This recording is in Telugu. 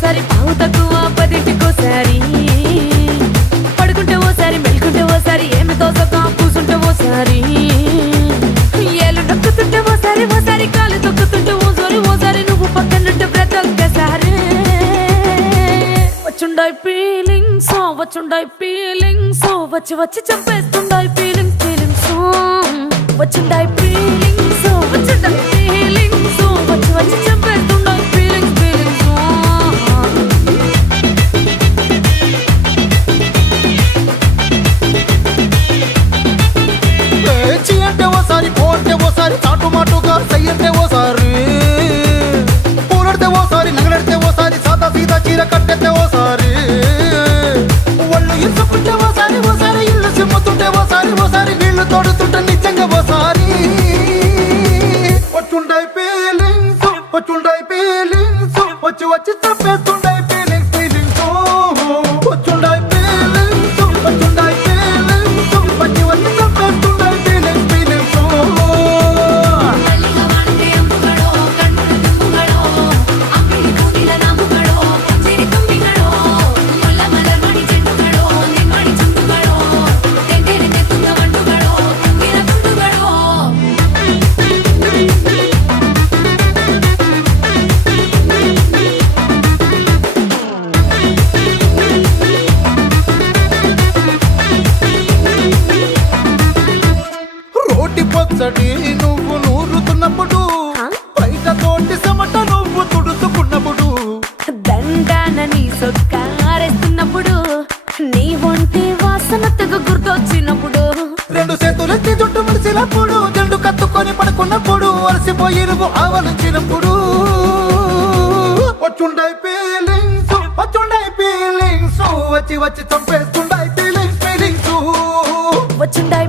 ఓసారి పావు తక్కువ పదింటికోసారి పడుకుంటే ఓసారి మెలుకుంటే ఓసారి ఏమి తోసక కూసుంటే ఓసారి ఏళ్ళు నొక్కుతుంటే ఓసారి ఓసారి కాలు తొక్కుతుంటే ఓసారి నువ్వు పక్కనుంటే బ్రతొక్కసారి వచ్చుండాయి ఫీలింగ్స్ వచ్చి వచ్చి చంపేస్తుండాయి ఫీలింగ్స్ వచ్చుండాయి ఫీలింగ్స్ వచ్చుండాయి ఫీలింగ్స్ వచ్చి వచ్చి చంపేస్తుండాయి ఫీలింగ్స్ చీ అంటే ఓసారి పో అంటే ఓసారి చాటు మాటుగా సయ్యంటే ఓసారి పూలడితే ఓసారి నగలడితే ఓసారి సాదా సీదా చీర కట్టెత్తే ఓసారి ఒళ్ళు ఇసుకుంటే ఓసారి ఇల్లు సిమ్ముతుంటే ఓసారి నీళ్లు తోడుతుంటే నిజంగా ఓసారి వచ్చుండాయి ఫీలింగ్స్ వచ్చి వచ్చి చంపేస్తుండాయి ఫీలింగ్స్ వచ్చుండాయి ఫీలింగ్స్ వచ్చి వచ్చి చంపేస్తుండాయి ఫీలింగ్స్ రోటి పచ్చడి నువ్వు నూరుతున్నప్పుడు బయట తోటి సమట నువ్వు తుడుచుకున్నప్పుడు దండానని సొక్కారేస్తున్నప్పుడు నీ ఒంటి వాసన తెగ గుర్తొచ్చినప్పుడు రెండు చేతులెత్తి జుట్టు ముడిసినప్పుడు జండు కత్తుకొని పడుకున్నప్పుడు అలసిపోయి నువ్వు ఆవలించినప్పుడు వచ్చుండాయి ఫీలింగ్స్ వచ్చి వచ్చి చంపేస్తుండాయి ఫీలింగ్స్ వచ్చుండాయి